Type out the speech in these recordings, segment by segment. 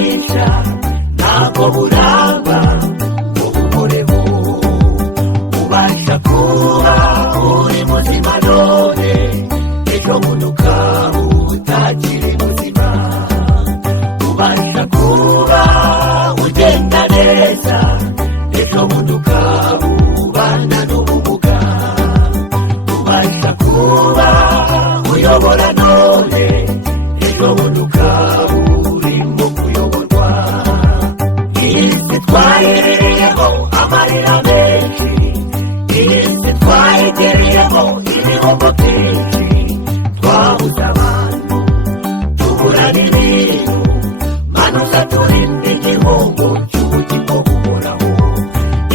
bwica ntabwo buramba ubuhoreho ubasha kuba uri muzima none ejo bundi ukaba utakiri muzima ubasha kuba ugenda neza ejo bundi ukaba ubana n'ubumuga ubasha kuba uyobora none ejo bundi ukaba urimo kuyoborwa iyi si twahereyemo amarira menshi iyi si twahegereyemo ibihombo byinshi twabuze abantu tubura n'ibintu manuza turinde igihombo cy'ubugingo buhoraho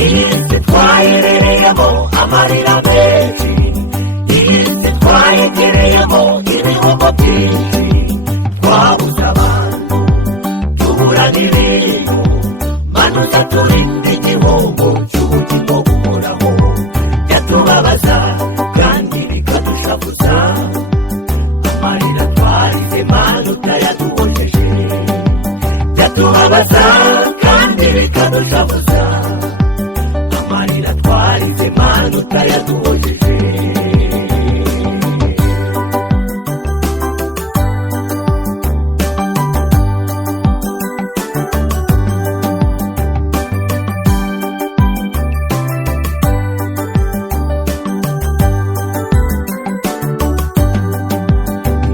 iyi si twahereyemo amarira menshi iyi si twahegereyemo ibihombo byinshi twabuze abantu tubura n'ibintu manuza turinde igihombo cy'ubugingo buhoraho byatubabaza kandi bikadushavuza amarira twarize mana utayaduhojeje byatubabaza kandi bikadushavuza amarira twarize mana utayaduhojeje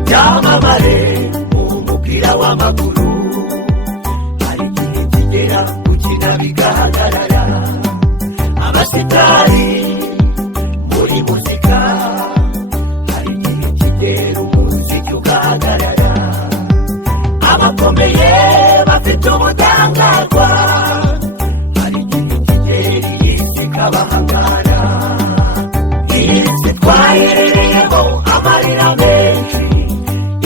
byamamare mu mupira w'amaguru hari igihe kigera gukina bigahagarara abasitari muri muzika hari igihe kigera umuziki ugahagarara abakomeye bafite ubudahangarwa hari igihe kigera iyi si ikabahangara iyi si twahereyemo amarira menshi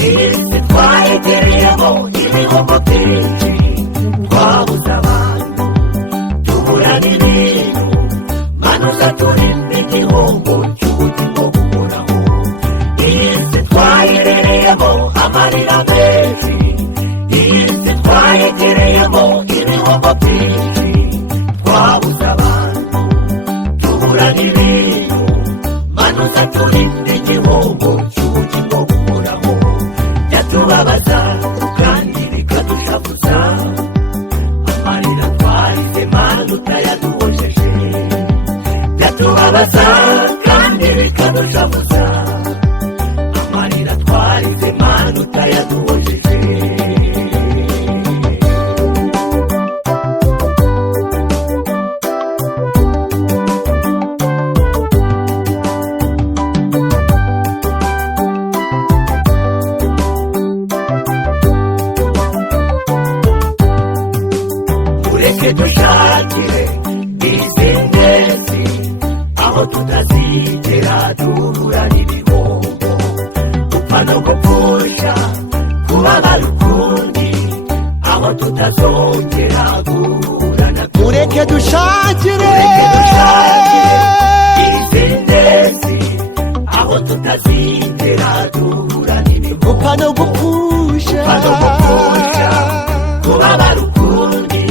iyi si twahegereyemo ibihombo byinshi twabuze abantu tubura n'ibintu manuza turinde igihombo cy'ubugingo buhoraho iyi si twahereyemo amarira menshi iyi si twahegereyemo ibihombo byinshi twabuze abantu tubura n'ibintu manuza turinde igihombo cy'ubugingo buhoraho byatubabaza kandi bikadushavuza amarira twarize mana utayaduhojeje byatubabaza kandi bikadushavuza amarira twarize mana utayaduhojeje mureke dushakire bizinesi aho tutazigera duhura n'ibihombo gupfa no gupfusha kubabara ukundi aho tutazongera guhura na mureke dushakire bizinesi aho tutazigera duhura n'ibihombo gupfa no gupfusha kubabara ukundi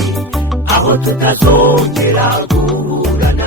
aho tutazongera guhura na